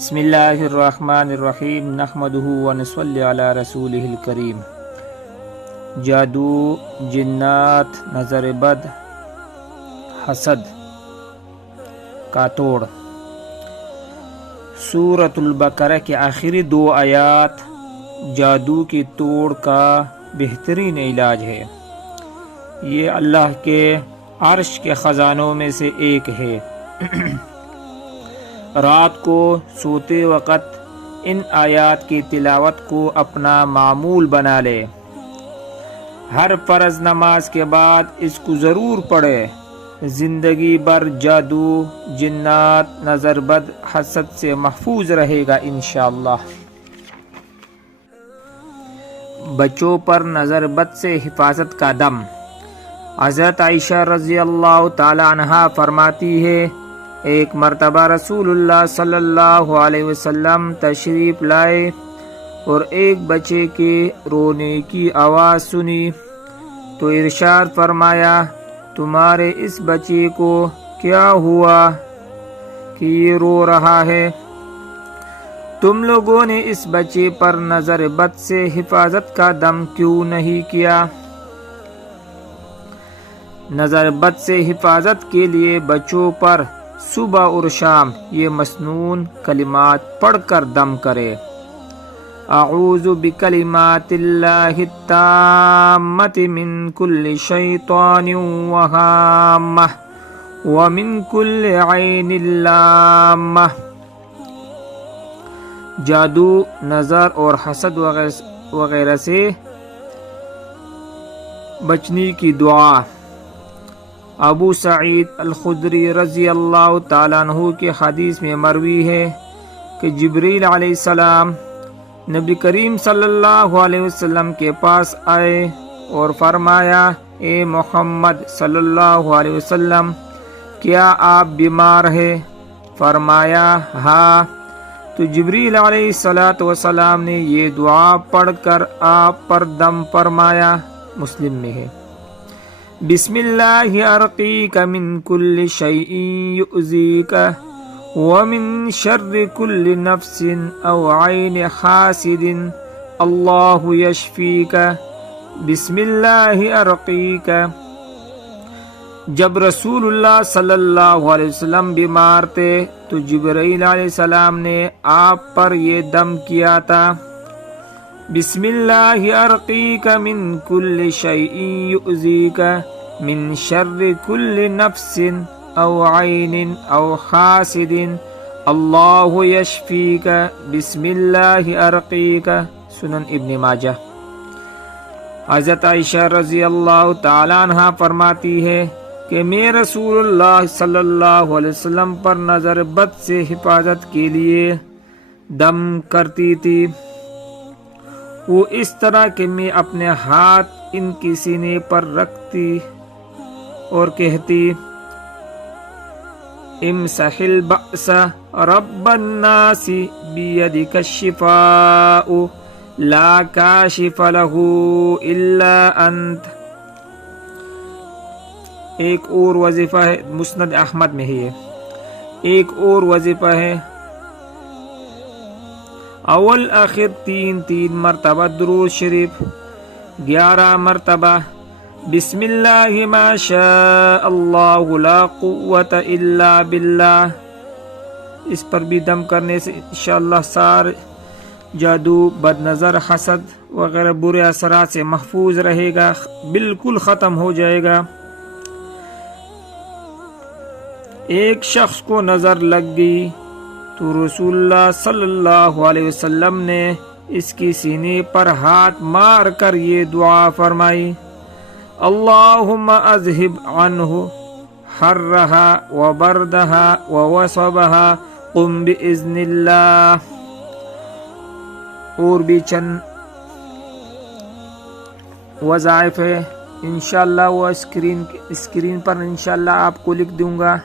بسم اللہ الرحمن الرحیم نحمدہ ونصلی علی رسولہ الکریم۔ جادو، جنات، نظر بد، حسد کا توڑ۔ سورۃ البقرہ کے آخری 2 آیات جادو کی توڑ کا بہترین علاج ہے۔ یہ اللہ کے عرش کے خزانوں میں سے ایک ہے۔ رات کو سوتے وقت ان آیات کی تلاوت کو اپنا معمول بنا لے۔ ہر فرض نماز کے بعد اس کو ضرور پڑھے۔ زندگی بھر جادو، جنات، نظر بد، حسد سے محفوظ رہے گا انشاءاللہ۔ بچوں پر نظر بد سے حفاظت کا دم۔ حضرت عائشہ رضی اللہ تعالی عنہا فرماتی ہے، ایک مرتبہ رسول اللہ صلی اللہ علیہ وسلم تشریف لائے اور ایک بچے کے رونے کی آواز سنی تو ارشاد فرمایا، تمہارے اس بچے کو کیا ہوا کہ یہ رو رہا ہے؟ تم لوگوں نے اس بچے پر نظر بد سے حفاظت کا دم کیوں نہیں کیا؟ نظر بد سے حفاظت کے لیے بچوں پر صبح اور شام یہ مسنون کلمات پڑھ کر دم کرے۔ اعوذ بکلمات اللہ التامۃ من کل شیطان وہامہ ومن کل عین لامہ۔ جادو، نظر اور حسد وغیرہ سے بچنے کی دعا۔ ابو سعید الخدری رضی اللہ تعالیٰ عنہ کی حدیث میں مروی ہے کہ جبریل علیہ السلام نبی کریم صلی اللہ علیہ وسلم کے پاس آئے اور فرمایا، اے محمد صلی اللہ علیہ وسلم، کیا آپ بیمار ہیں؟ فرمایا، ہاں۔ تو جبریل علیہ السلام نے یہ دعا پڑھ کر آپ پر دم فرمایا۔ مسلم میں ہے، بسم اللہ ارقیک من کل شیء یؤذیک ومن شر کل نفس او عین حاسد اللہ یشفیک، بسم اللہ ارقیک۔ جب رسول اللہ صلی اللہ علیہ وسلم بیمار تھے تو جبرائیل علیہ السلام نے آپ پر یہ دم کیا تھا، بسم اللہ ارقیک من کل شیء یؤذیک من شر کل نفس او عین او حاسد اللہ یشفیک، بسم اللہ ارقیک۔ سنن ابن ماجہ۔ حضرت عائشہ رضی اللہ تعالی عنہا فرماتی ہے کہ میں رسول اللہ صلی اللہ علیہ وسلم پر نظر بد سے حفاظت کے لیے دم کرتی تھی، وہ اس طرح کہ میں اپنے ہاتھ ان کی سینے پر رکھتی اور کہتی، امسح البأس رب الناس بیدک الشفاء لا کاشف له الا انت۔ ایک اور وظیفہ ہے، مسند احمد میں ہے، ایک اور وظیفہ ہے، اول آخر 3 مرتبہ درود شریف، 11 مرتبہ بسم اللہ ما شاء اللہ لا قوت الا باللہ۔ اس پر بھی دم کرنے سے انشاءاللہ سارے جادو، بد نظر، حسد وغیرہ برے اثرات سے محفوظ رہے گا، بالکل ختم ہو جائے گا۔ ایک شخص کو نظر لگ گئی تو رسول اللہ صلی اللہ علیہ وسلم نے اس کی سینے پر ہاتھ مار کر یہ دعا فرمائی، اللہم اذہب عنہ حرہا وبردہا ووصبہا قم باذن اللہ۔ اور بھی چند وظائف ہے، انشاءاللہ وہ اسکرین پر انشاءاللہ آپ کو لکھ دوں گا۔